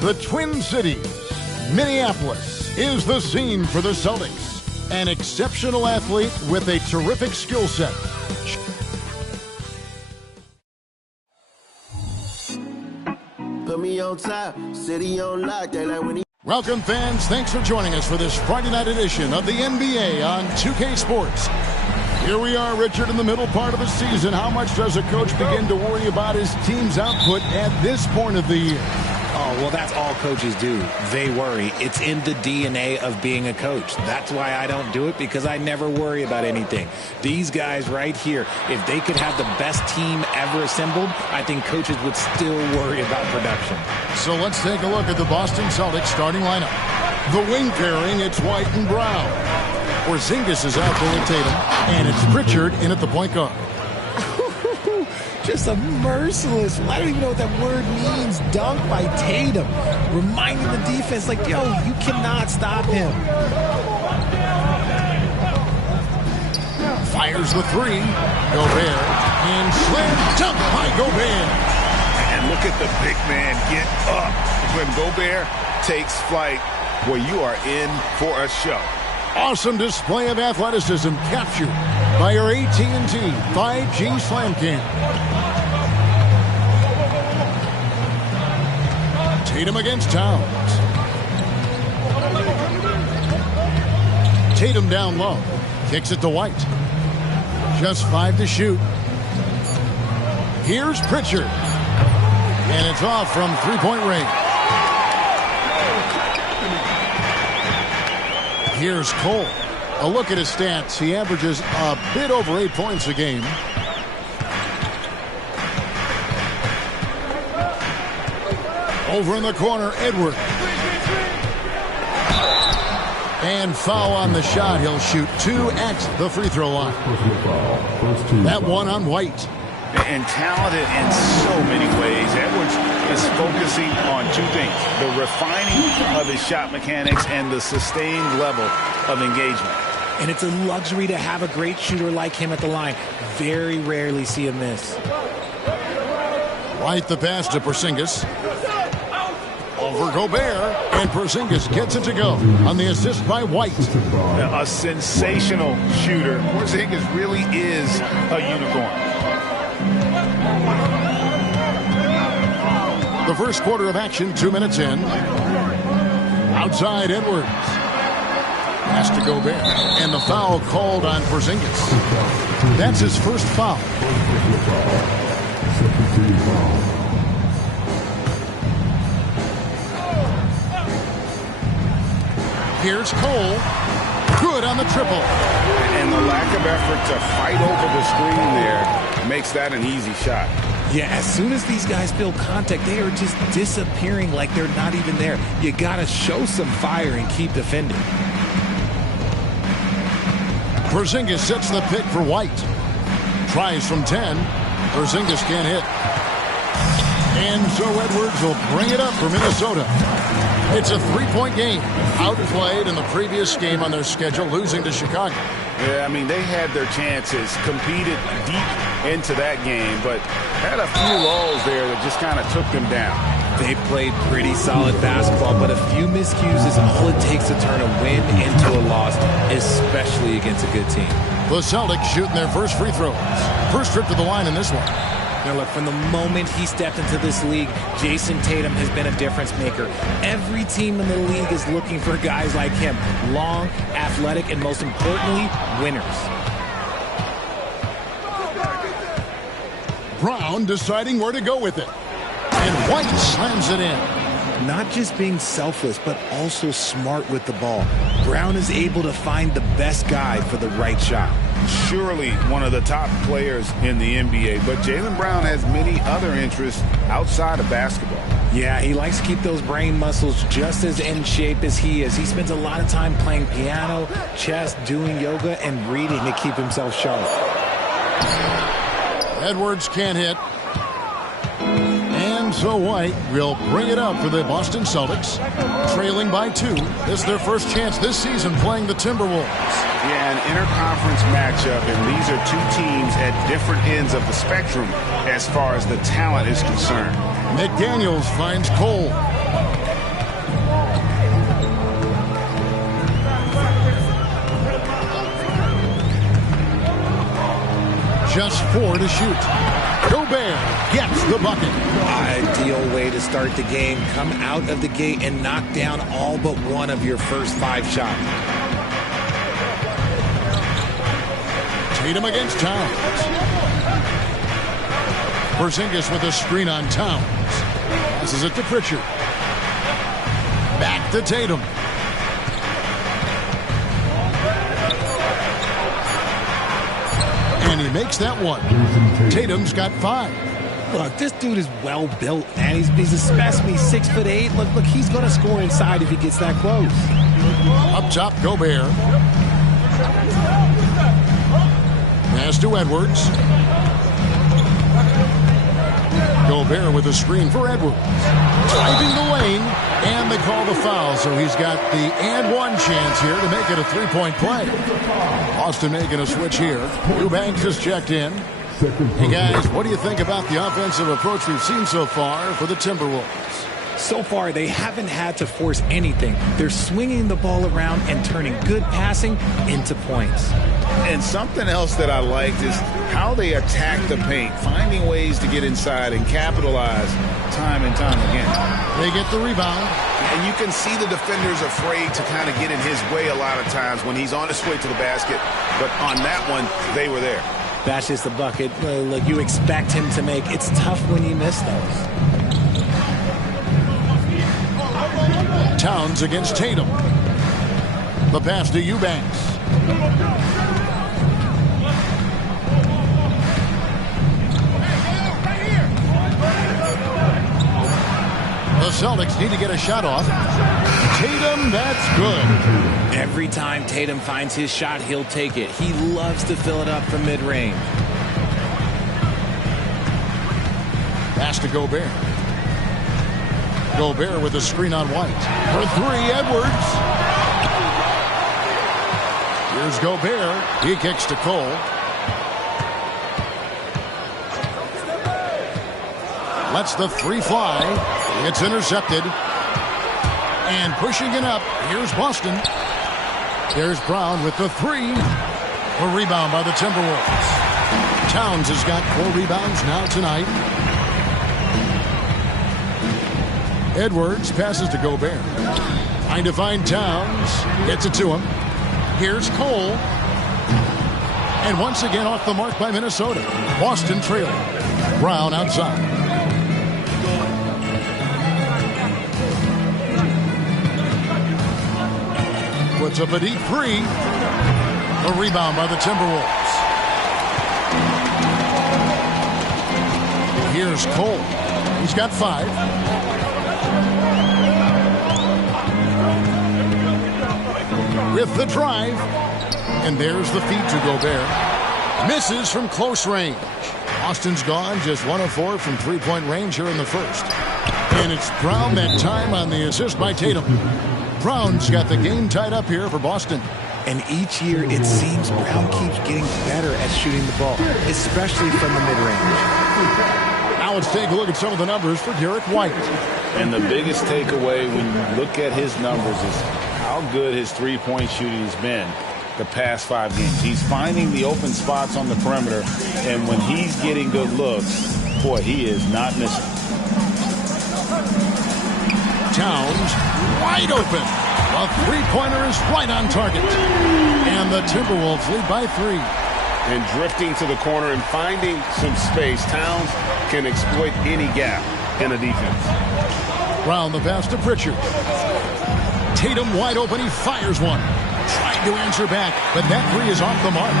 The Twin Cities, Minneapolis, is the scene for the Celtics. An exceptional athlete with a terrific skill set. Put me on top, city on lock, they like when he... Welcome, fans. Thanks for joining us for this Friday night edition of the NBA on 2K Sports. Here we are, Richard, in the middle part of the season. How much does a coach begin to worry about his team's output at this point of the year? Oh, well, that's all coaches do. They worry. It's in the DNA of being a coach. That's why I don't do it, because I never worry about anything. These guys right here, if they could have the best team ever assembled, I think coaches would still worry about production. So let's take a look at the Boston Celtics starting lineup. The wing pairing, it's White and Brown. Porzingis is out there with Tatum, and it's Pritchard in at the point guard. Just a merciless, I don't even know what that word means, dunk by Tatum. Reminding the defense, like, yo, you cannot stop him. Fires the three. Gobert. And slam dunk by Gobert. And look at the big man get up. When Gobert takes flight, well, you are in for a show. Awesome display of athleticism captured by your AT&T 5G Slam Cam. Tatum against Towns. Tatum down low. Kicks it to White. Just 5 to shoot. Here's Pritchard. And it's off from three-point range. Here's Cole. A look at his stats. He averages a bit over 8 points a game. Over in the corner, Edwards. And foul on the shot. He'll shoot 2 at the free throw line. That one on White. And talented in so many ways. Edwards is focusing on 2 things: the refining of his shot mechanics and the sustained level of engagement. And it's a luxury to have a great shooter like him at the line. Very rarely see him miss. White the pass to Porzingis. Over Gobert, and Porzingis gets it to go on the assist by White. A sensational shooter. Porzingis really is a unicorn. The first quarter of action, 2 minutes in. Outside Edwards. Pass to Gobert. And the foul called on Porzingis. That's his first foul. Here's Cole. Good on the triple. And the lack of effort to fight over the screen there makes that an easy shot. Yeah, as soon as these guys feel contact, they are just disappearing like they're not even there. You got to show some fire and keep defending. Porzingis sets the pick for White. Tries from 10. Porzingis can't hit. And so Edwards will bring it up for Minnesota. It's a 3-point game. Outplayed in the previous game on their schedule, losing to Chicago. Yeah, I mean, they had their chances, competed deep into that game, but had a few lulls there that just kind of took them down. They played pretty solid basketball, but a few miscues is all it takes to turn a win into a loss, especially against a good team. The Celtics shooting their first free throws. First trip to the line in this one. Now look, from the moment he stepped into this league, Jason Tatum has been a difference maker. Every team in the league is looking for guys like him. Long, athletic, and most importantly, winners. Brown deciding where to go with it. And White slams it in. Not just being selfless, but also smart with the ball. Brown is able to find the best guy for the right shot. Surely one of the top players in the NBA, but Jaylen Brown has many other interests outside of basketball. Yeah, he likes to keep those brain muscles just as in shape as he is. He spends a lot of time playing piano, chess, doing yoga, and reading to keep himself sharp. Edwards can't hit. And so White will bring it up for the Boston Celtics, trailing by 2. This is their first chance this season playing the Timberwolves. Yeah, an interconference matchup, and these are 2 teams at different ends of the spectrum as far as the talent is concerned. McDaniels finds Cole. Just 4 to shoot. Gobert gets the bucket. Ideal way to start the game. Come out of the gate and knock down all but one of your first 5 shots. Tatum against Towns. Porzingis with a screen on Towns. Passes it to Pritchard. Back to Tatum. And he makes that one. Tatum's got 5. Look, this dude is well built, man. He's a specimen. He's 6'8". Look, he's going to score inside if he gets that close. Up top, Gobert. Pass to Edwards. Gobert with a screen for Edwards. Driving the lane, and they call the foul, so he's got the and one chance here to make it a 3-point play. Boston making a switch here. Eubanks has checked in. Hey guys, what do you think about the offensive approach we've seen so far for the Timberwolves? So far, they haven't had to force anything. They're swinging the ball around and turning good passing into points. And something else that I liked is how they attack the paint, finding ways to get inside and capitalize time and time again. They get the rebound. And you can see the defenders afraid to kind of get in his way a lot of times when he's on his way to the basket. But on that one, they were there. That's just the bucket like you expect him to make. It's tough when you miss those. Towns against Tatum. The pass to Eubanks. The Celtics need to get a shot off. Tatum, that's good. Every time Tatum finds his shot, he'll take it. He loves to fill it up from mid-range. Pass to Gobert. Gobert with a screen on White. For 3, Edwards. Here's Gobert. He kicks to Cole. Lets the 3 fly. It's intercepted. And pushing it up, here's Boston. There's Brown with the 3. A rebound by the Timberwolves. Towns has got 4 rebounds now tonight. Edwards passes to Gobert. Trying to find Towns. Gets it to him. Here's Cole. And once again off the mark by Minnesota. Boston trailing. Brown outside. Puts up a deep 3. A rebound by the Timberwolves. Here's Cole. He's got 5. With the drive. And there's the feed to Gobert. Misses from close range. Austin's gone just 1 of 4 from 3-point range here in the first. And it's Brown that time on the assist by Tatum. Brown's got the game tied up here for Boston. And each year it seems Brown keeps getting better at shooting the ball, especially from the mid-range. Now let's take a look at some of the numbers for Derek White. And the biggest takeaway when you look at his numbers is how good his three-point shooting has been the past 5 games. He's finding the open spots on the perimeter, and when he's getting good looks, boy, he is not missing. Towns wide open. A 3-pointer is right on target. And the Timberwolves lead by 3. And drifting to the corner and finding some space, Towns can exploit any gap in a defense. Brown the pass to Pritchard. Tatum wide open. He fires one. Tried to answer back, but that 3 is off the mark.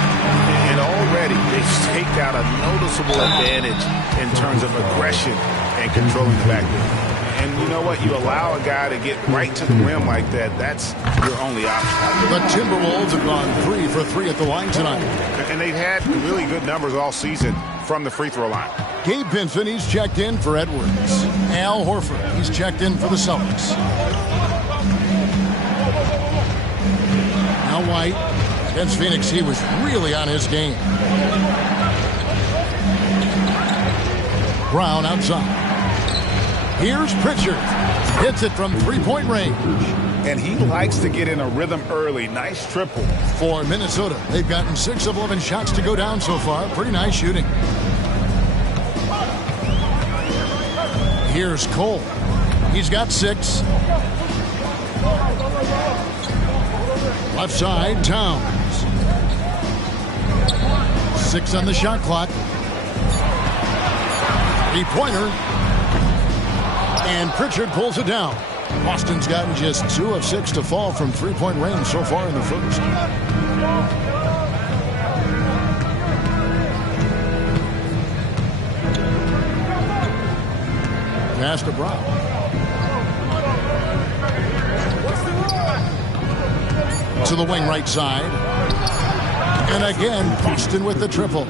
And already they've staked out a noticeable advantage in terms of aggression and controlling the backcourt. And you know what? You allow a guy to get right to the rim like that, that's your only option. The Timberwolves have gone 3 for 3 at the line tonight. And they've had really good numbers all season from the free throw line. Gabe Vincent, he's checked in for Edwards. Al Horford, he's checked in for the Celtics. Now White. Against Phoenix, he was really on his game. Brown outside. Here's Pritchard. Hits it from 3-point range. and he likes to get in a rhythm early. Nice triple. For Minnesota, they've gotten 6 of 11 shots to go down so far. Pretty nice shooting. Here's Cole. He's got 6. Left side, Towns. 6 on the shot clock. 3-pointer. And Pritchard pulls it down. Boston's gotten just 2 of 6 to fall from 3-point range so far in the first. Pass to Brown. To the wing right side. And again, Boston with the triple.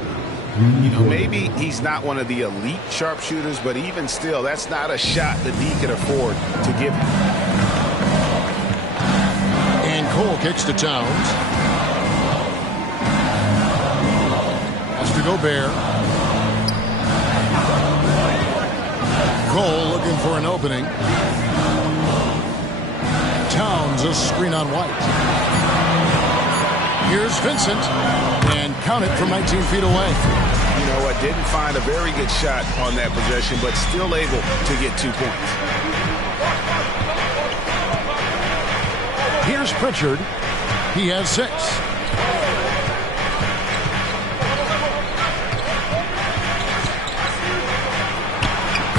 You know, maybe he's not one of the elite sharpshooters, but even still, that's not a shot that he can afford to give him. And Cole kicks to Towns. Has to Gobert. Cole looking for an opening. Towns a screen on White. Here's Vincent, and count it from 19 feet away. You know what? Didn't find a very good shot on that possession, but still able to get 2 points. Here's Pritchard. He has 6.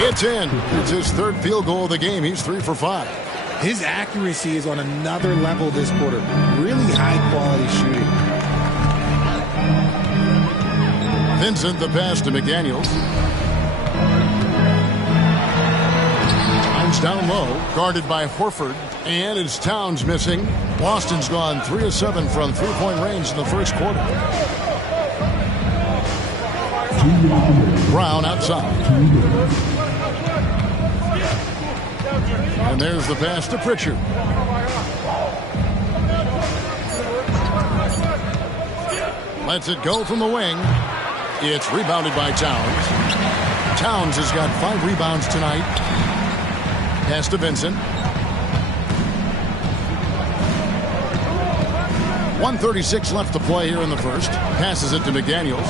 It's in. It's his 3rd field goal of the game. He's 3 for 5. His accuracy is on another level this quarter. Really high-quality shooting. Vincent, the pass to McDaniels. Towns down low, guarded by Horford. And it's Towns missing. Boston's gone 3 of 7 from 3-point range in the first quarter. Brown outside. And there's the pass to Pritchard. Lets it go from the wing. It's rebounded by Towns. Towns has got 5 rebounds tonight. Pass to Vincent. 1:36 left to play here in the first. Passes it to McDaniels.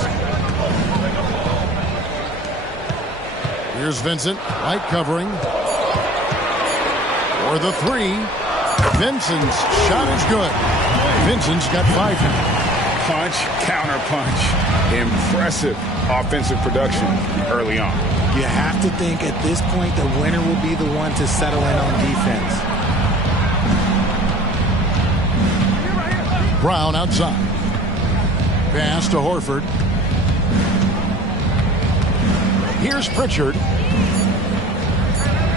Here's Vincent. Light covering. For the 3. Vincent's shot is good. Vincent's got 5 here. Punch, counter punch. Impressive offensive production early on. You have to think at this point the winner will be the one to settle in on defense. Brown outside. Pass to Horford. Here's Pritchard.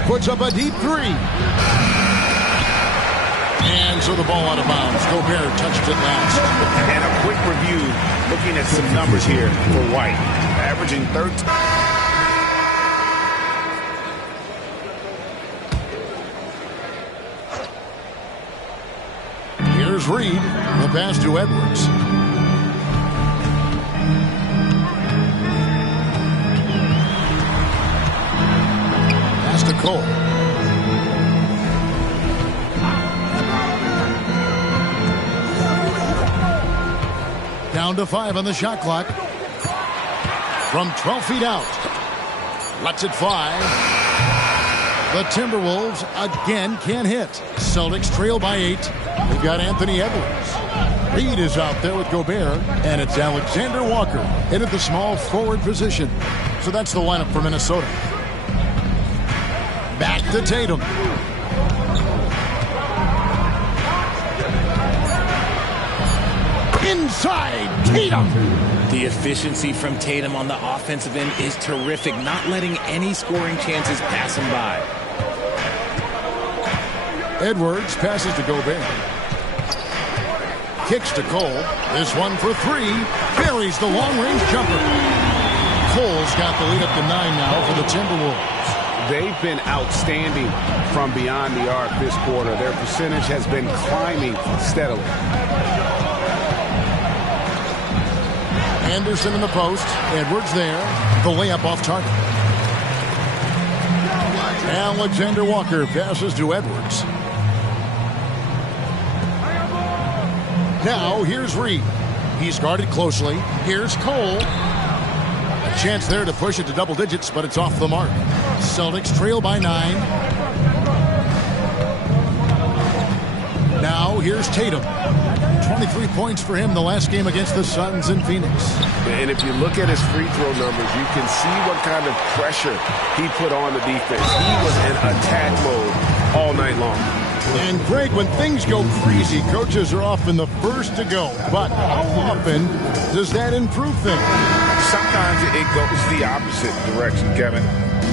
Puts up a deep 3. And so the ball out of bounds. Gobert touched it last. And a quick review, looking at some numbers here for White. Averaging 13. Here's Reed. The pass to Edwards. Pass to Cole. Down to 5 on the shot clock. From 12 feet out. Lets it fly. The Timberwolves again can't hit. Celtics trail by 8. They've got Anthony Edwards. Reed is out there with Gobert. And it's Alexander Walker in at the small forward position. So that's the lineup for Minnesota. Back to Tatum. Inside, Tatum. The efficiency from Tatum on the offensive end is terrific, not letting any scoring chances pass him by. Edwards passes to Gobert. Kicks to Cole. This one for 3. Buries the long-range jumper. Cole's got the lead up to 9 now for the Timberwolves. They've been outstanding from beyond the arc this quarter. Their percentage has been climbing steadily. Anderson in the post. Edwards there. The layup off target. Alexander Walker passes to Edwards. Now here's Reed. He's guarded closely. Here's Cole. A chance there to push it to double digits, but it's off the mark. Celtics trail by 9. Now here's Tatum. 23 points for him the last game against the Suns in Phoenix. And if you look at his free throw numbers, you can see what kind of pressure he put on the defense. He was in attack mode all night long. And Greg, when things go crazy, coaches are often the first to go. But how often does that improve things? Sometimes it goes the opposite direction, Kevin.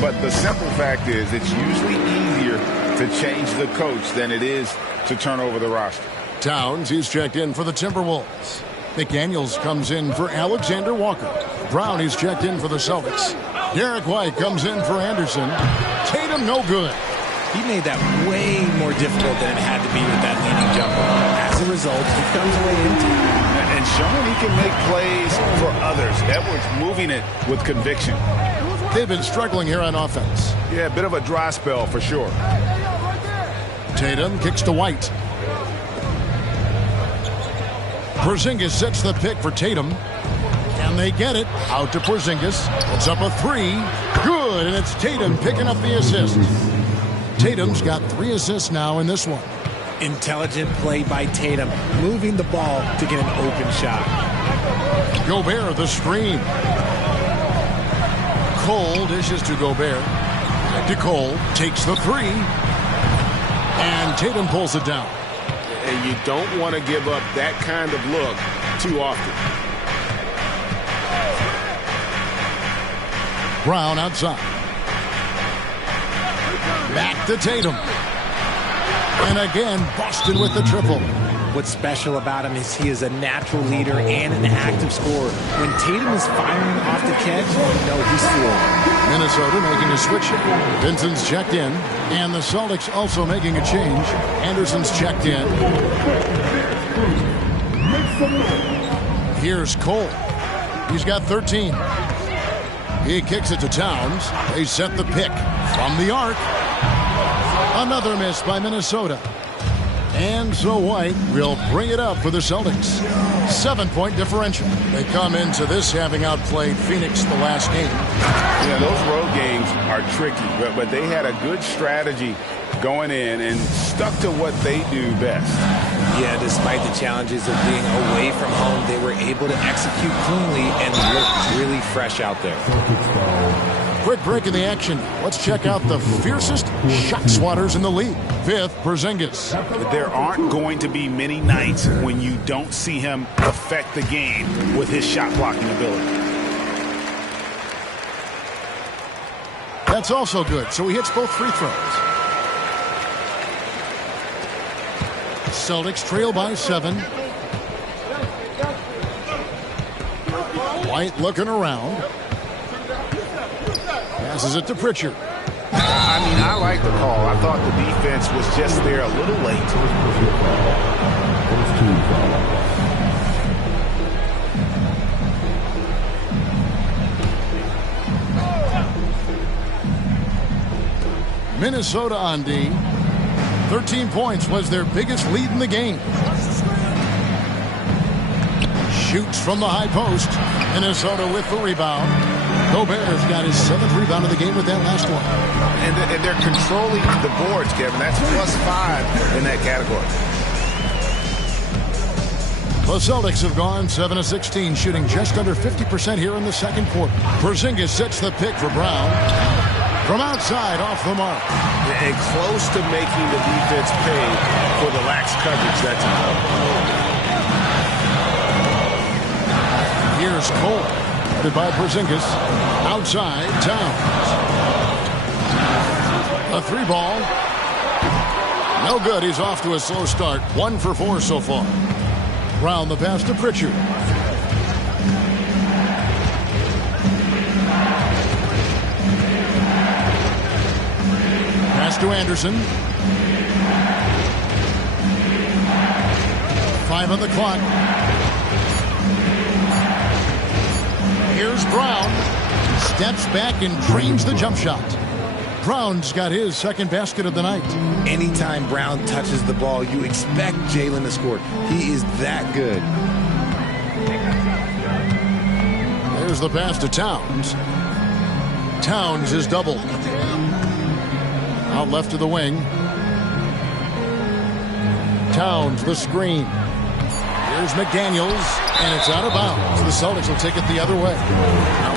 But the simple fact is it's usually easier to change the coach than it is to turn over the roster. Towns, he's checked in for the Timberwolves. McDaniels comes in for Alexander Walker. Brown, he's checked in for the Celtics. Derek White comes in for Anderson. Tatum, no good. He made that way more difficult than it had to be with that leading jumper. As a result, he comes away empty. And showing he can make plays for others. Edwards moving it with conviction. They've been struggling here on offense. Yeah, a bit of a dry spell for sure. Tatum kicks to White. Porzingis sets the pick for Tatum. And they get it. Out to Porzingis. It's up a 3. Good, and it's Tatum picking up the assist. Tatum's got 3 assists now in this one. Intelligent play by Tatum, moving the ball to get an open shot. Gobert, the screen. Cole dishes to Gobert. Back to Cole. Takes the 3. And Tatum pulls it down. And you don't want to give up that kind of look too often. Brown outside. Back to Tatum. And again, Boston with the triple. What's special about him is he is a natural leader and an active scorer. When Tatum is firing off the catch, you know he's full. Minnesota making a switch. Vincent's checked in. And the Celtics also making a change. Anderson's checked in. Here's Cole. He's got 13. He kicks it to Towns. They set the pick from the arc. Another miss by Minnesota. And so White will bring it up for the Celtics. 7-point differential. They come into this having outplayed Phoenix the last game. Yeah, those road games are tricky, but they had a good strategy going in and stuck to what they do best. Yeah, despite the challenges of being away from home, they were able to execute cleanly and look really fresh out there. Quick break in the action. Let's check out the fiercest shot swatters in the league. 5th, Porzingis. There aren't going to be many nights when you don't see him affect the game with his shot blocking ability. That's also good. So he hits both free throws. Celtics trail by 7. White looking around. Passes it to Pritchard. I mean, I like the call. I thought the defense was just there a little late. Minnesota on D. 13 points was their biggest lead in the game. Shoots from the high post. Minnesota with the rebound. Gobert's got his 7th rebound of the game with that last one. And they're controlling the boards, Kevin. That's +5 in that category. The Celtics have gone 7 of 16, shooting just under 50% here in the second quarter. Porzingis sets the pick for Brown. From outside, off the mark. And close to making the defense pay for the lax coverage that time. Here's Cole. By Porzingis. Outside, Towns. A 3 ball. No good. He's off to a slow start. 1 for 4 so far. Brown the pass to Pritchard. Pass to Anderson. 5 on the clock. Here's Brown. Steps back and drains the jump shot. Brown's got his second basket of the night. Anytime Brown touches the ball, you expect Jalen to score. He is that good. There's the pass to Towns. Towns is doubled. Out left to the wing. Towns, the screen. Here's McDaniels, and it's out of bounds. The Celtics will take it the other way.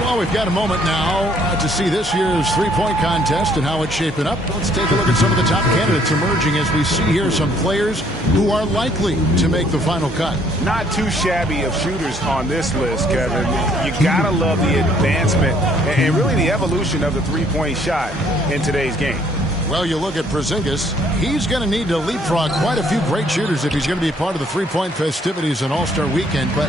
Well, we've got a moment now to see this year's three-point contest and how it's shaping up. Let's take a look at some of the top candidates emerging as we see here some players who are likely to make the final cut. Not too shabby of shooters on this list, Kevin. You gotta love the advancement and really the evolution of the three-point shot in today's game. Well, you look at Porzingis, he's going to need to leapfrog quite a few great shooters if he's going to be a part of the three-point festivities on All-Star Weekend, but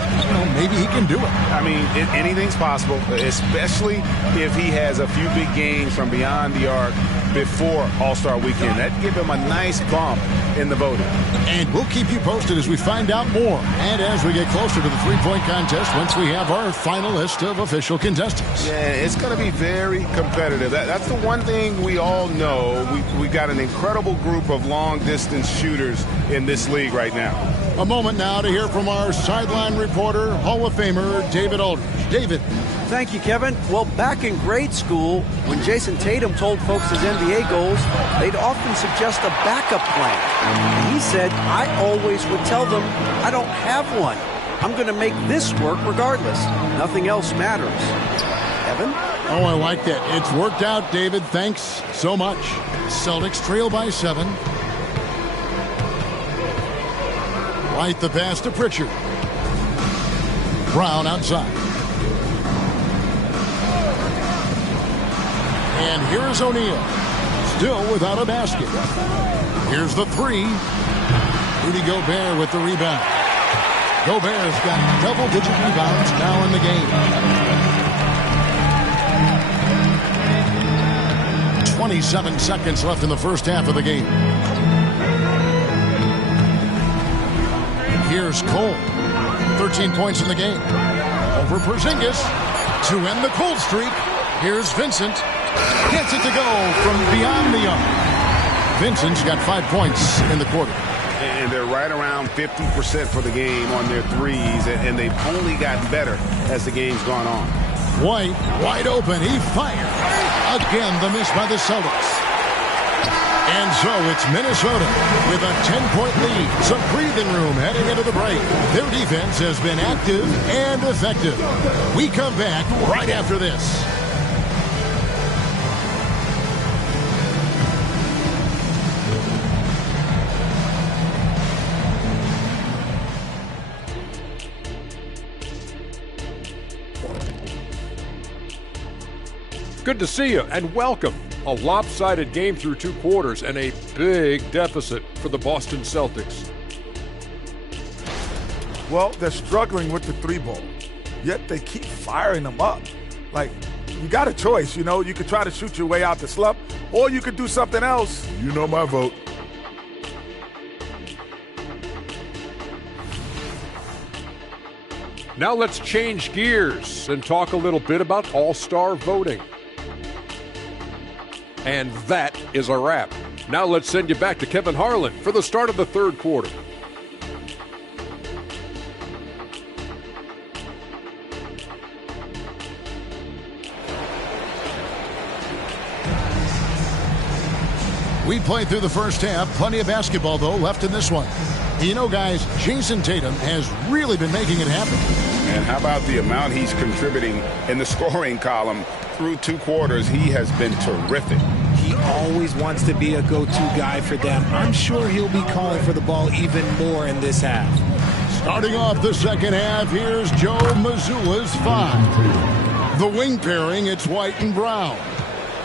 maybe he can do it. I mean, anything's possible, especially if he has a few big games from beyond the arc before All-Star Weekend. That'd give him a nice bump in the voting. And we'll keep you posted as we find out more and as we get closer to the three-point contest once we have our final list of official contestants. Yeah, it's going to be very competitive. That's the one thing we all know. We've got an incredible group of long-distance shooters in this league right now. A moment now to hear from our sideline reporter, Hall of Famer David Aldridge. David. Thank you, Kevin. Well, back in grade school, when Jason Tatum told folks his NBA goals, they'd often suggest a backup plan. And he said, I always would tell them, I don't have one. I'm going to make this work regardless. Nothing else matters. Kevin? Oh, I like that. It's worked out, David. Thanks so much. Celtics trail by 7. White the pass to Pritchard. Brown outside. And here's O'Neal. Still without a basket. Here's the three. Rudy Gobert with the rebound. Gobert's got double-digit rebounds now in the game. 27 seconds left in the first half of the game. Here's Cole. 13 points in the game. Over Porzingis to end the cold streak. Here's Vincent. Gets it to go from beyond the arc. Vincent's got 5 points in the quarter. And they're right around 50% for the game on their threes, and they've only gotten better as the game's gone on. White, wide open. He fired. Again, the miss by the Celtics. And so it's Minnesota with a 10-point lead. Some breathing room heading into the break. Their defense has been active and effective. We come back right after this. Good to see you and welcome. A lopsided game through 2 quarters and a big deficit for the Boston Celtics. Well, they're struggling with the three ball, yet they keep firing them up. Like, you got a choice, you could try to shoot your way out the slump, or you could do something else. You know my vote. Now let's change gears and talk a little bit about all-star voting. And that is a wrap. Now let's send you back to Kevin Harlan for the start of the third quarter. We played through the first half. Plenty of basketball, though, left in this one. Guys, Jason Tatum has really been making it happen. And how about the amount he's contributing in the scoring column through 2 quarters? He has been terrific. He always wants to be a go-to guy for them. I'm sure he'll be calling for the ball even more in this half. Starting off the second half, here's Joe Mazzulla's 5. The wing pairing, it's White and Brown.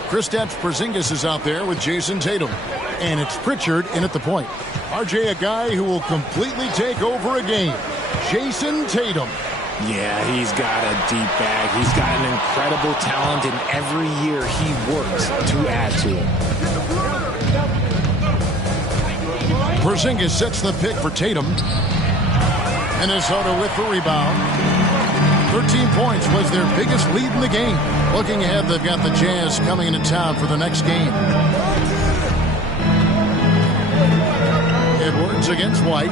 Kristaps Porzingis is out there with Jason Tatum. And it's Pritchard in at the point. RJ, a guy who will completely take over a game. Jason Tatum. Yeah, he's got a deep bag. He's got an incredible talent, and every year he works to add to it. Porzingis sets the pick for Tatum. Minnesota with the rebound. 13 points was their biggest lead in the game. Looking ahead, they've got the Jazz coming into town for the next game. Edwards against White.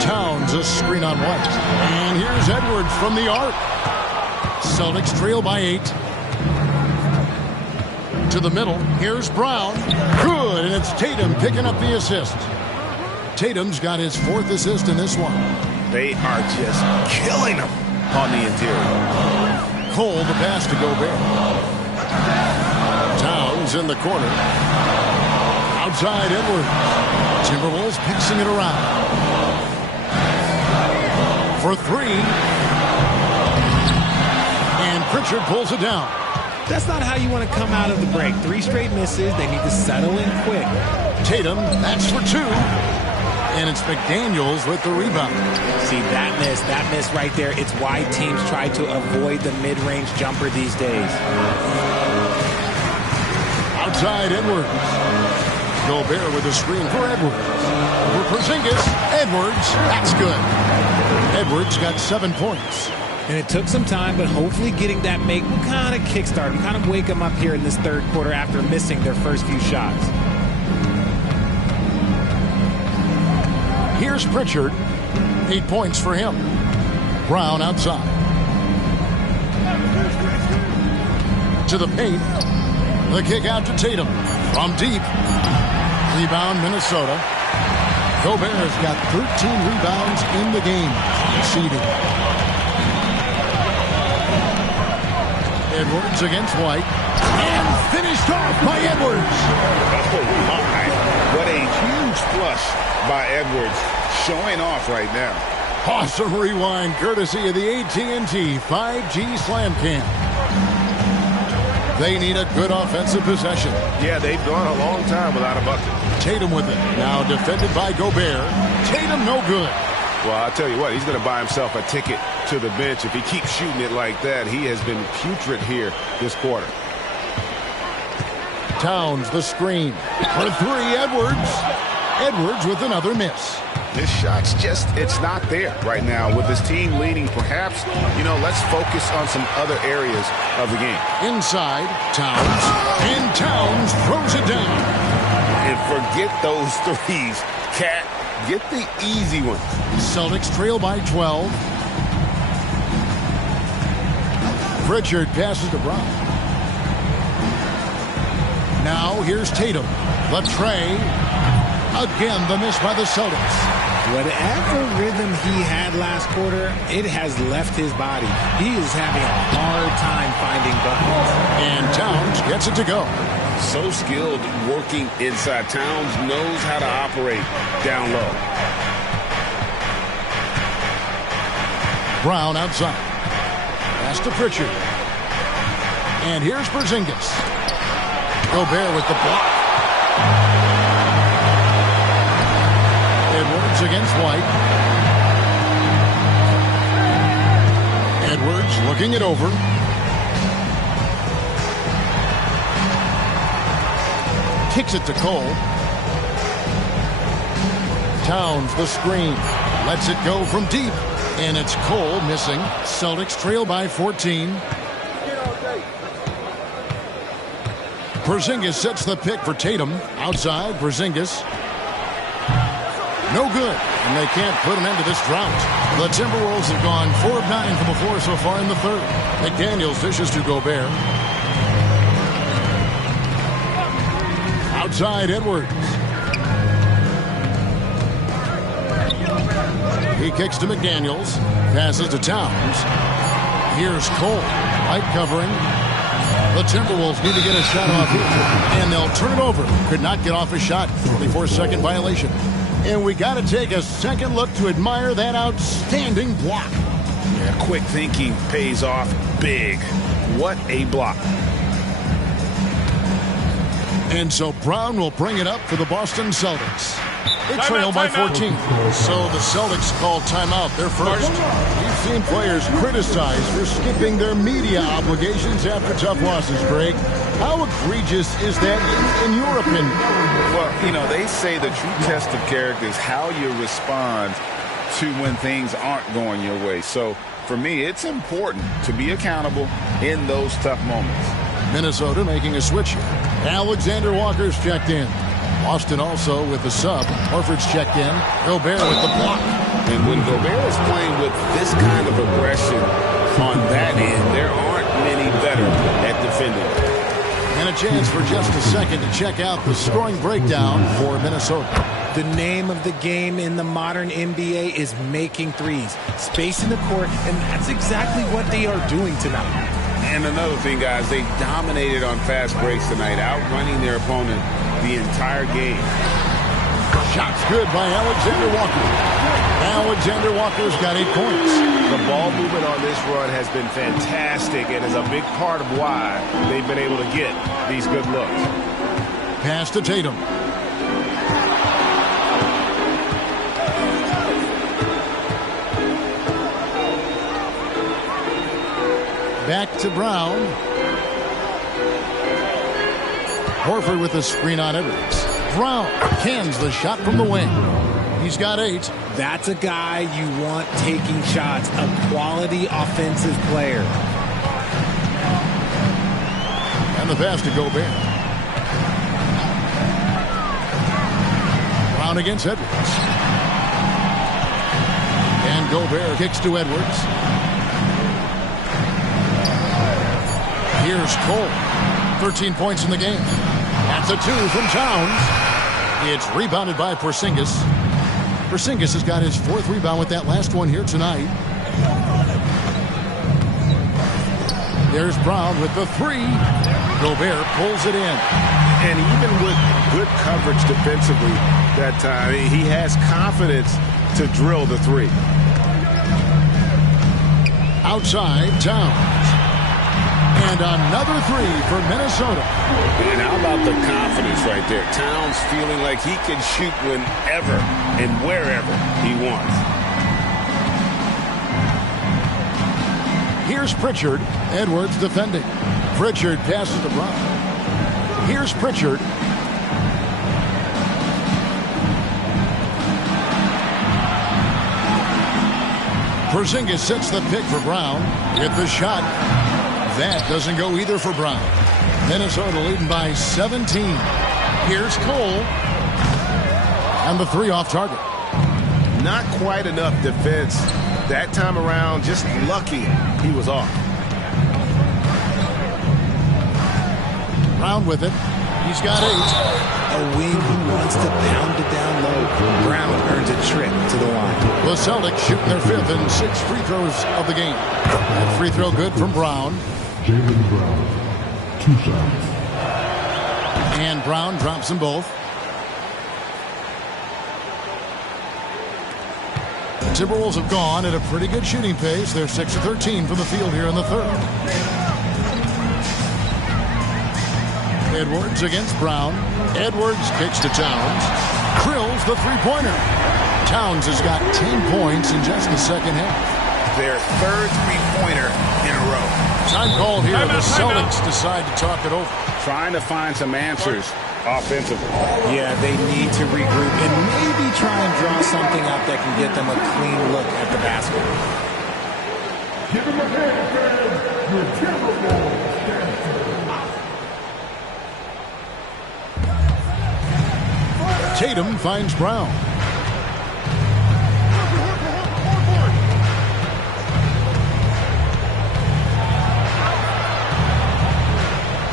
Towns a screen on White. And here's Edwards from the arc. Celtics trail by 8. To the middle. Here's Brown. Good, and it's Tatum picking up the assist. Tatum's got his 4th assist in this one. They are just killing him on the interior. Cole, the pass to Gobert. Towns in the corner. Outside Edwards. Timberwolves pixing it around. For 3. And Pritchard pulls it down. That's not how you want to come out of the break. 3 straight misses. They need to settle in quick. Tatum, that's for 2. And it's McDaniels with the rebound. See, that miss right there, it's why teams try to avoid the mid-range jumper these days. Outside Edwards. Gobert with a screen for Edwards. For Porzingis. Edwards, that's good. Edwards got 7 points. And it took some time, but hopefully getting that make will kind of kickstart them, kind of wake them up here in this 3rd quarter after missing their first few shots. Here's Pritchard. 8 points for him. Brown outside. To the paint. The kick out to Tatum. From deep. Rebound Minnesota. Gobert has got 13 rebounds in the game. Conceded. Edwards against White. And finished off by Edwards. Oh, my. What a huge flush by Edwards. Showing off right now. Awesome rewind courtesy of the AT&T 5G Slam Cam. They need a good offensive possession. Yeah, they've gone a long time without a bucket. Tatum with it. Now defended by Gobert. Tatum no good. Well, I'll tell you what, he's going to buy himself a ticket to the bench. If he keeps shooting it like that, he has been putrid here this quarter. Towns the screen. For 3, Edwards. Edwards with another miss. This shot's just, it's not there right now with this team leading. Perhaps, let's focus on some other areas of the game. Inside, Towns. And Towns throws it down. And forget those threes. Cat, get the easy ones. Celtics trail by 12. Pritchard passes to Brown. Now here's Tatum. The tray. Again, the miss by the Celtics. Whatever rhythm he had last quarter, it has left his body. He is having a hard time finding buckets. And Towns gets it to go. So skilled working inside. Towns knows how to operate down low. Brown outside. Pass to Pritchard. And here's Porzingis. Gobert with the block. Edwards against White. Edwards looking it over. Kicks it to Cole. Towns the screen. Lets it go from deep. And it's Cole missing. Celtics trail by 14. Porzingis sets the pick for Tatum. Outside, Porzingis. No good, and they can't put an end to this drought. The Timberwolves have gone 4 of 9 from the floor so far in the 3rd. McDaniels dishes to Gobert. Outside, Edwards. He kicks to McDaniels. Passes to Towns. Here's Cole. White covering. The Timberwolves need to get a shot off here, and they'll turn it over. Could not get off a shot. 24-second violation. And we got to take a second look to admire that outstanding block. Yeah, quick thinking pays off big. What a block. And so Brown will bring it up for the Boston Celtics. They trail by 14. So the Celtics call timeout. They're first. We've seen players criticized for skipping their media obligations after tough losses, Greg. How egregious is that in your opinion? Well, they say the true test of character is how you respond to when things aren't going your way. So for me, it's important to be accountable in those tough moments. Minnesota making a switch here. Alexander Walker's checked in. Boston also with the sub. Horford's checked in. Gobert with the block. And when Gobert is playing with this kind of aggression on that end, there aren't many better at defending. And a chance for just a second to check out the scoring breakdown for Minnesota. The name of the game in the modern NBA is making threes. Space in the court, and that's exactly what they are doing tonight. And another thing, guys, they dominated on fast breaks tonight, outrunning their opponent the entire game. Shots good by Alexander Walker. Alexander Walker's got 8 points. The ball movement on this run has been fantastic and is a big part of why they've been able to get these good looks. Pass to Tatum. Back to Brown. Horford with a screen on Edwards. Brown cans the shot from the wing. He's got 8. That's a guy you want taking shots, a quality offensive player. And the pass to Gobert. Brown against Edwards. And Gobert kicks to Edwards. Here's Cole. 13 points in the game. That's a 2 from Towns. It's rebounded by Porzingis. Porzingis has got his 4th rebound with that last one here tonight. There's Brown with the 3. Gobert pulls it in. And even with good coverage defensively that time, he has confidence to drill the 3. Outside, Towns. And another 3 for Minnesota. And how about the confidence right there? Towns feeling like he can shoot whenever and wherever he wants. Here's Pritchard. Edwards defending. Pritchard passes to Brown. Here's Pritchard. Porzingis sets the pick for Brown. With the shot. That doesn't go either for Brown. Minnesota leading by 17. Here's Cole. And the 3 off target. Not quite enough defense that time around. Just lucky he was off. Brown with it. He's got 8. A wing who wants to pound it down low. Brown earns a trip to the line. The Celtics shooting their 5th and 6th free throws of the game. That free throw good from Brown. Jaylen Brown, 2 shots. And Brown drops them both. The Timberwolves have gone at a pretty good shooting pace. They're 6 of 13 from the field here in the 3rd. Edwards against Brown. Edwards kicks to Towns. Drills the 3-pointer. Towns has got 10 points in just the second half. Their 3rd 3-pointer in a row. Time called here. The Celtics decide to talk it over. Trying to find some answers offensively. Yeah, they need to regroup and maybe try and draw something up that can get them a clean look at the basket. Give him a hand, fans. Your Timberwolves stand to Tatum finds Brown.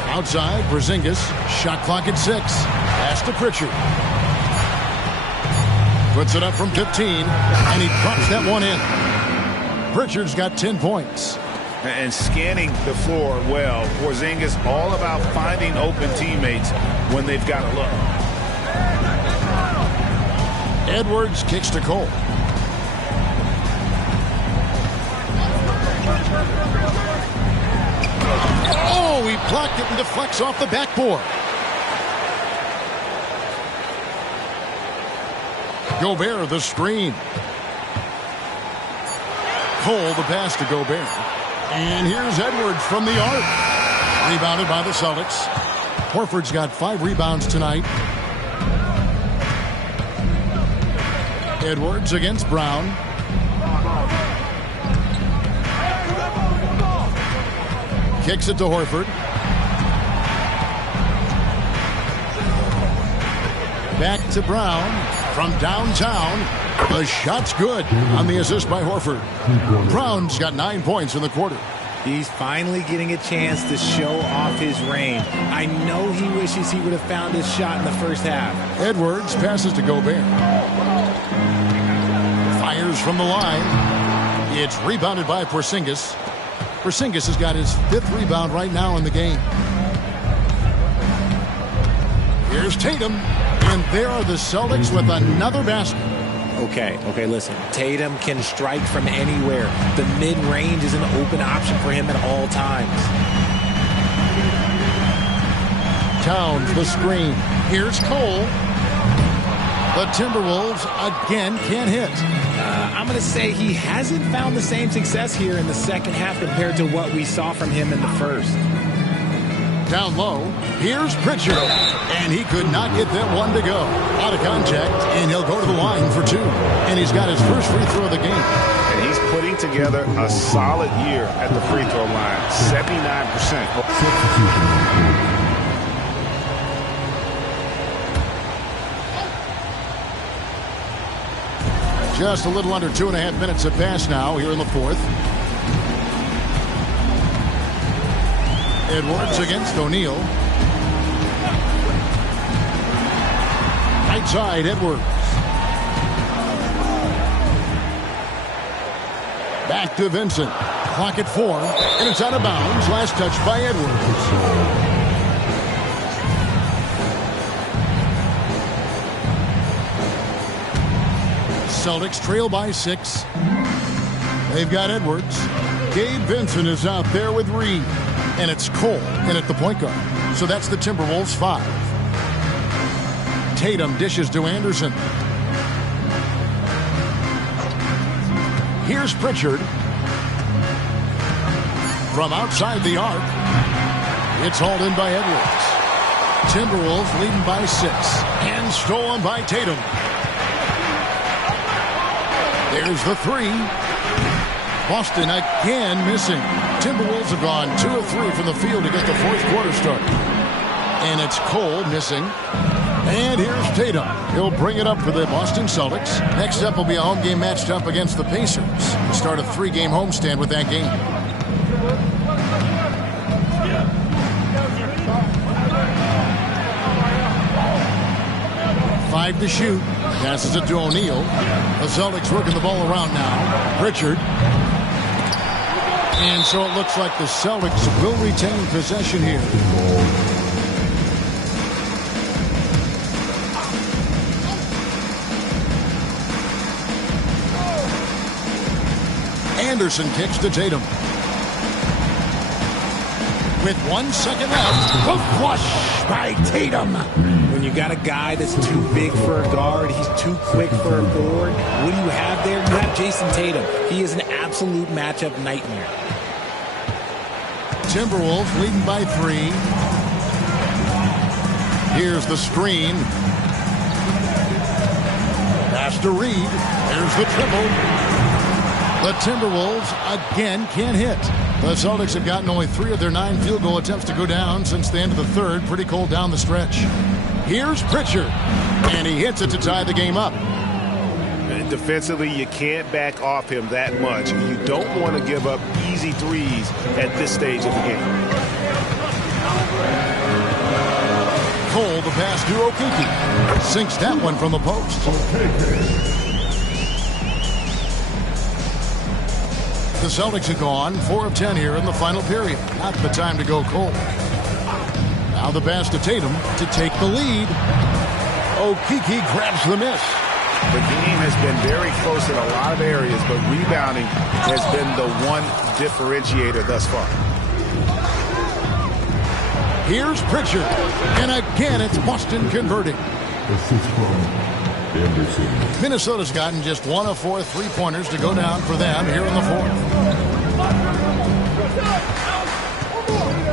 Outside, Porzingis. Shot clock at 6. Pass to Pritchard. Puts it up from 15, and he drops that one in. Pritchard's got 10 points. And scanning the floor well. Porzingis all about finding open teammates when they've got a look. Edwards kicks to Cole. Oh, he blocked it and deflects off the backboard. Gobert, the screen. Cole, the pass to Gobert. And here's Edwards from the arc. Rebounded by the Celtics. Horford's got 5 rebounds tonight. Edwards against Brown. Kicks it to Horford. Back to Brown from downtown. The shot's good on the assist by Horford. Brown's got 9 points in the quarter. He's finally getting a chance to show off his range. I know he wishes he would have found his shot in the first half. Edwards passes to Gobert. Fires from the line. It's rebounded by Porzingis. Porzingis has got his 5th rebound right now in the game. Here's Tatum. And there are the Celtics with another basket. Okay, listen. Tatum can strike from anywhere. The mid-range is an open option for him at all times. Towns the screen. Here's Cole. The Timberwolves again can't hit. I'm going to say he hasn't found the same success here in the second half compared to what we saw from him in the first. Down low, here's Pritchard, and he could not get that one to go. Out of contact, and he'll go to the line for 2. And he's got his first free throw of the game. And he's putting together a solid year at the free throw line, 79%. Just a little under 2.5 minutes have passed now here in the 4th. Edwards against O'Neal. Right side, Edwards. Back to Vincent. Clock at 4, and it's out of bounds. Last touch by Edwards. Celtics trail by 6. They've got Edwards. Gabe Vincent is out there with Reed. And it's Cole in at the point guard. So that's the Timberwolves 5. Tatum dishes to Anderson. Here's Pritchard. From outside the arc. It's hauled in by Edwards. Timberwolves leading by 6. And stolen by Tatum. There's the 3. Boston again missing. Timberwolves have gone 2 of 3 from the field to get the 4th quarter started. And it's Cole missing. And here's Tatum. He'll bring it up for the Boston Celtics. Next up will be a home game matched up against the Pacers. We'll start a 3-game homestand with that game. Five to shoot. Passes it to O'Neal. The Celtics working the ball around now. Pritchard. And so it looks like the Celtics will retain possession here. Anderson kicks to Tatum. With 1 second left, the flush by Tatum. When you got a guy that's too big for a guard, he's too quick for a forward, what do you have there? You have Jason Tatum. He is an absolute matchup nightmare. Timberwolves leading by 3. Here's the screen. Pass to Reed. There's the triple. The Timberwolves again can't hit. The Celtics have gotten only 3 of their 9 field goal attempts to go down since the end of the 3rd. Pretty cold down the stretch. Here's Pritchard. And he hits it to tie the game up. Defensively, you can't back off him that much. You don't want to give up easy threes at this stage of the game. Cole, the pass to Okeke. Sinks that one from the post. The Celtics have gone 4 of 10 here in the final period. Not the time to go Cole. Now the pass to Tatum to take the lead. Okeke grabs the miss. The game has been very close in a lot of areas, but rebounding has been the one differentiator thus far. Here's Pritchard. And again, it's Boston converting. Assist from Anderson. Minnesota's gotten just 1 of 4 3-pointers to go down for them here in the 4th.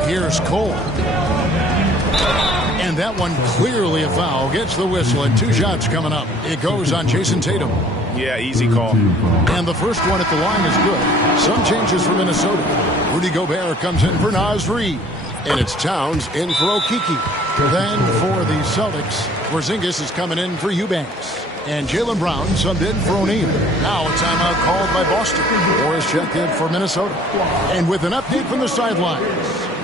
Here's Cole. And that one clearly a foul. Gets the whistle, and 2 shots coming up. It goes on Jason Tatum. Yeah, easy call. And the first one at the line is good. Some changes for Minnesota. Rudy Gobert comes in for Naz Reid. And it's Towns in for Okeke. Then for the Celtics, Porzingis is coming in for Eubanks. And Jaylen Brown subbed in for O'Neal. Now a timeout called by Boston. Morris checked in for Minnesota. And with an update from the sidelines,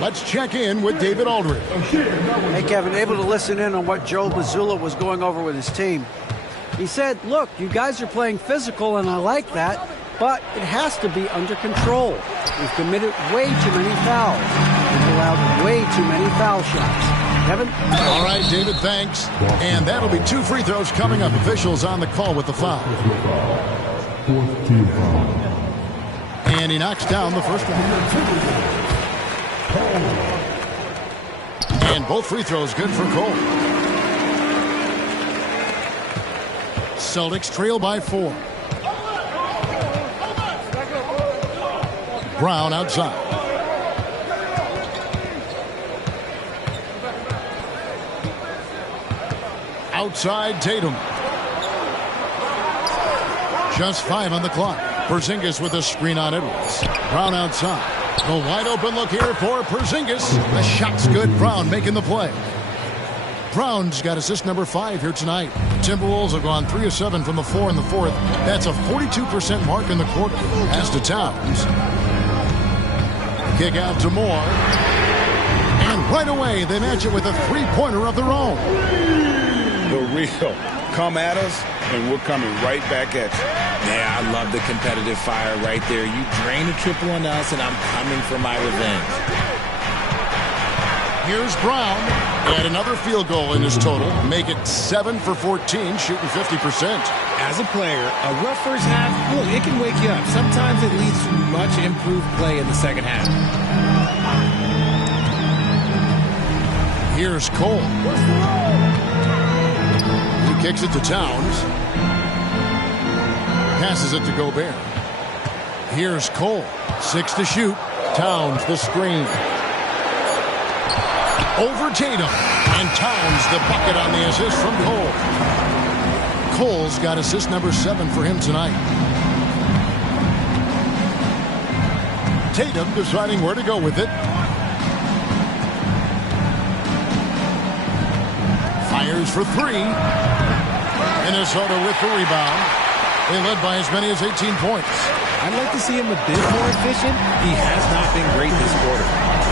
let's check in with David Aldridge. Hey, Kevin, able to listen in on what Joe Mazzulla was going over with his team. He said, look, you guys are playing physical, and I like that, but it has to be under control. We've committed way too many fouls. We've allowed way too many foul shots. Kevin? All right, David, thanks. And that'll be 2 free throws coming up. Officials on the call with the foul. And he knocks down the first one. And both free throws good for Cole. Celtics trail by 4. Brown outside. Outside Tatum. Just 5 on the clock. Porzingis with a screen on Edwards. Brown outside. The wide open look here for Porzingis. The shot's good. Brown making the play. Brown's got assist number 5 here tonight. Timberwolves have gone 3 of 7 from the floor in the fourth. That's a 42% mark in the quarter. As to Towns. Kick out to Moore. And right away they match it with a three-pointer of their own. The real come at us, and we're coming right back at you. Yeah, I love the competitive fire right there. You drain a triple on us, and I'm coming for my revenge. Here's Brown. Add another field goal in his total. Make it 7 for 14, shooting 50%. As a player, a rough first half, look, it can wake you up. Sometimes it leads to much improved play in the second half. Here's Cole. He kicks it to Towns. Passes it to Gobert. Here's Cole. 6 to shoot. Towns the screen. Over Tatum. And Towns the bucket on the assist from Cole. Cole's got assist number 7 for him tonight. Tatum deciding where to go with it. Fires for 3. Minnesota with the rebound. They led by as many as 18 points. I'd like to see him a bit more efficient. He has not been great this quarter.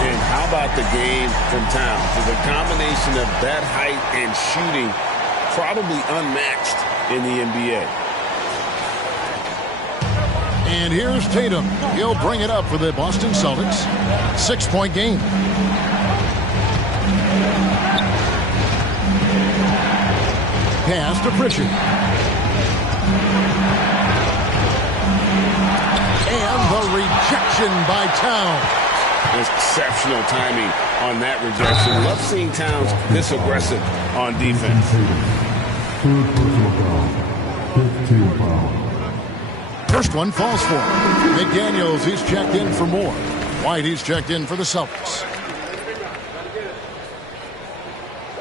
And how about the game from Towns? The combination of that height and shooting, probably unmatched in the NBA. And here's Tatum. He'll bring it up for the Boston Celtics. 6-point game. Pass to Pritchard. And the rejection by Towns. Exceptional timing on that rejection. Love seeing Towns this aggressive on defense. First one falls for him. McDaniels, he's checked in for Moore. White, he's checked in for the Celtics.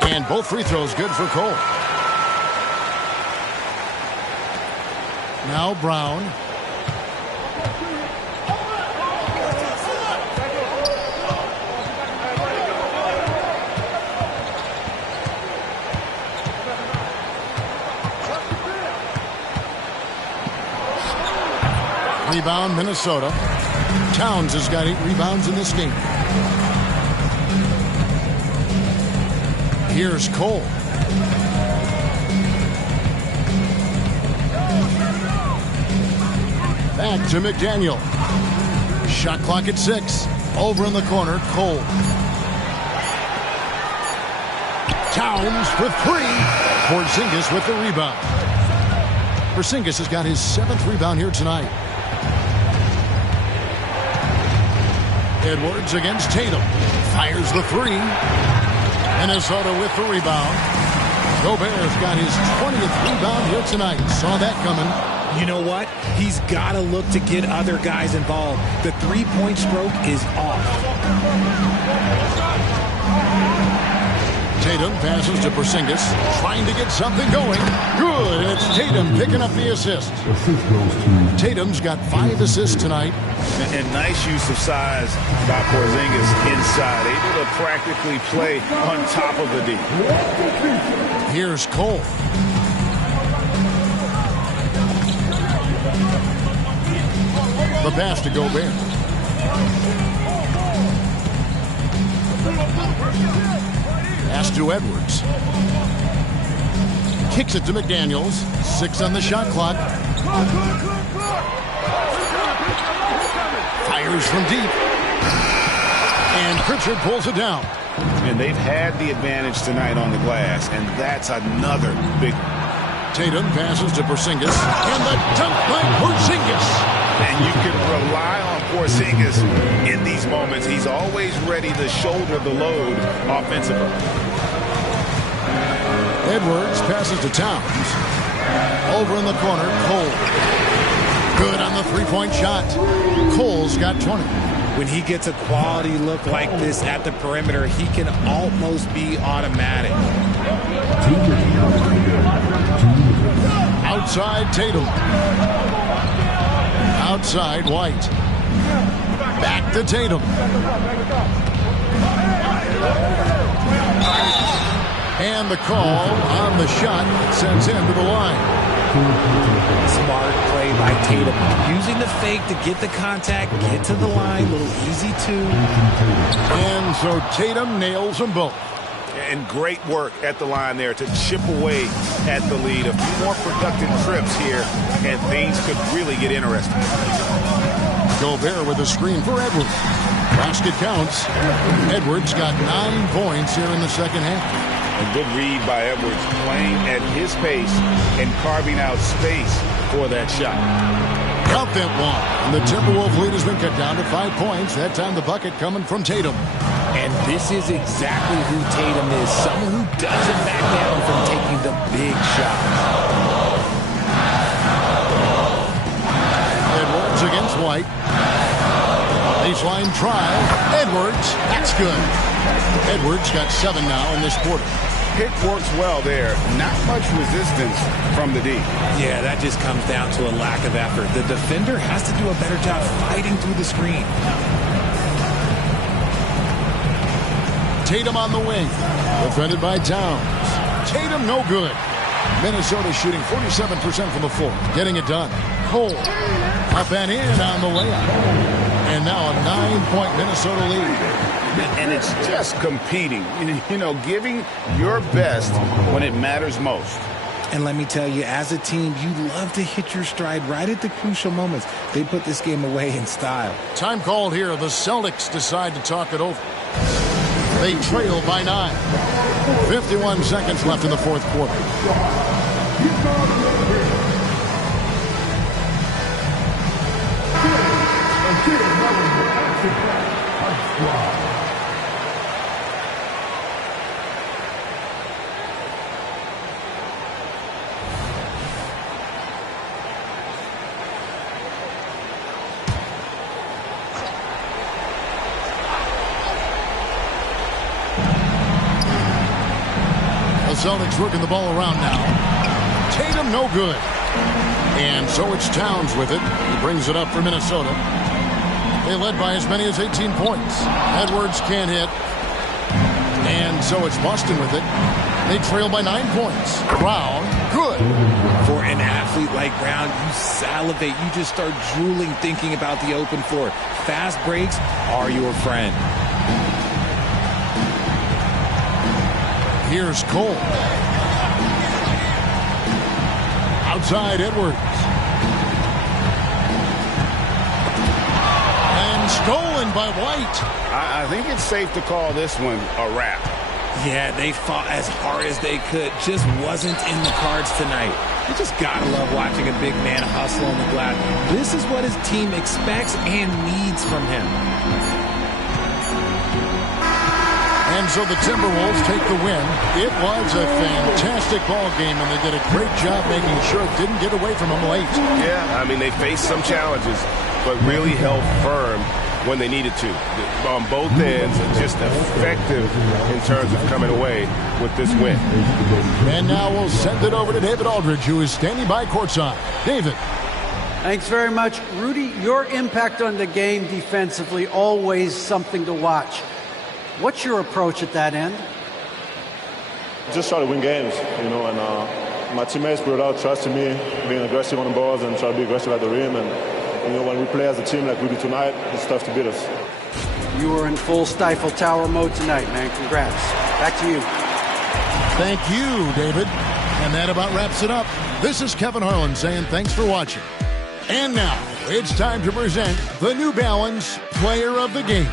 And both free throws good for Cole. Now Brown. Rebound, Minnesota. Towns has got 8 rebounds in this game. Here's Cole. Back to McDaniel. Shot clock at 6. Over in the corner, Cole. Towns for 3. Porzingis with the rebound. Porzingis has got his 7th rebound here tonight. Edwards against Tatum. Fires the 3. Minnesota with the rebound. Gobert's got his 20th rebound here tonight. Saw that coming. You know what? He's got to look to get other guys involved. The three-point stroke is off. Tatum Tatum passes to Porzingis, trying to get something going. Good, and it's Tatum picking up the assist. Tatum's got 5 assists tonight. And nice use of size by Porzingis inside, able to practically play on top of the D. Here's Cole. The pass to Gobert. Pass to Edwards. Kicks it to McDaniels. 6 on the shot clock. Fires from deep. And Pritchard pulls it down. And they've had the advantage tonight on the glass, and that's another big. Tatum passes to Porzingis. And the dunk by Porzingis. And you can rely on Porzingis in these moments. He's always ready to shoulder the load offensively. Edwards passes to Towns. Over in the corner, Cole. Good on the three-point shot. Cole's got 20. When he gets a quality look like this at the perimeter, he can almost be automatic. Outside Tatum. Outside White. Back to Tatum. And the call on the shot sends him to the line. Smart play by Tatum. Using the fake to get the contact, get to the line. A little easy too. And so Tatum nails them both. And great work at the line there to chip away at the lead. A few more productive trips here, and things could really get interesting. Gobert with a screen for Edwards. Basket counts. Edwards got 9 points here in the second half. A good read by Edwards, playing at his pace and carving out space for that shot. Count that one. And the Timberwolves lead has been cut down to 5 points. That time the bucket coming from Tatum. And this is exactly who Tatum is. Someone who doesn't back down from taking the big shots. Edwards against White. Baseline try. Edwards. That's good. Edwards got 7 now in this quarter. Pick works well there. Not much resistance from the D. Yeah, that just comes down to a lack of effort. The defender has to do a better job fighting through the screen. Tatum on the wing. Defended by Towns. Tatum no good. Minnesota shooting 47% from the floor. Getting it done. Cole. Up and in on the layup. And now a 9-point Minnesota lead. And it's just competing, you know, giving your best when it matters most. And let me tell you, as a team, you love to hit your stride right at the crucial moments. They put this game away in style. Time called here. The Celtics decide to talk it over. They trail by 9. 51 seconds left in the fourth quarter. Celtics working the ball around now. Tatum no good. And so it's Towns with it. He brings it up for Minnesota. They led by as many as 18 points. Edwards can't hit. And so it's Boston with it. They trail by 9 points. Brown, good. For an athlete like Brown, you salivate. You just start drooling thinking about the open floor. Fast breaks are your friend. Here's Cole. Outside Edwards. And stolen by White. I think it's safe to call this one a wrap. Yeah, they fought as hard as they could. Just wasn't in the cards tonight. You just gotta love watching a big man hustle on the glass. This is what his team expects and needs from him. And so the Timberwolves take the win. It was a fantastic ball game, and they did a great job making sure it didn't get away from them late. Yeah, I mean, they faced some challenges, but really held firm when they needed to. On both ends, just effective in terms of coming away with this win. And now we'll send it over to David Aldridge, who is standing by courtside. David. Thanks very much. Rudy, your impact on the game defensively, always something to watch. What's your approach at that end? Just try to win games, and my teammates brought out trust in me, being aggressive on the balls and try to be aggressive at the rim. And, when we play as a team like we do tonight, it's tough to beat us. You are in full Stifle Tower mode tonight, man. Congrats. Back to you. Thank you, David. And that about wraps it up. This is Kevin Harlan saying thanks for watching. And now, it's time to present the New Balance Player of the Game.